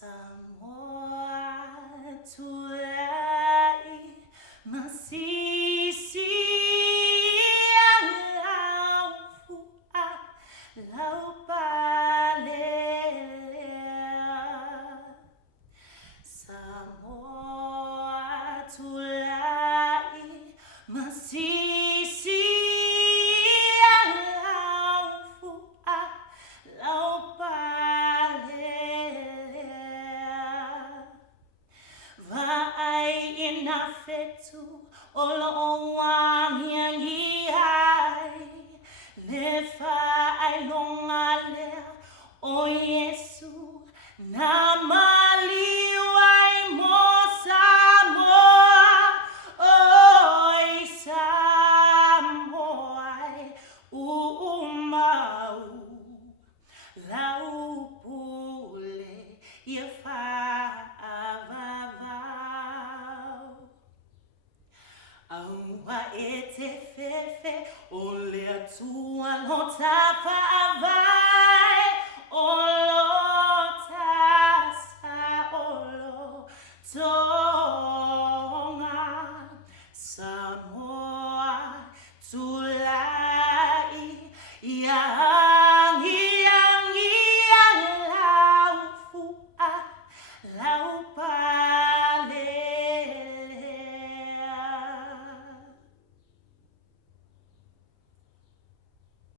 Samoa tulai masisi alaufu alaupalea Samoa tulai masisi alaufu alaupalea Vai inafetu olo owangi ai lefa ai longa lea o Yesu na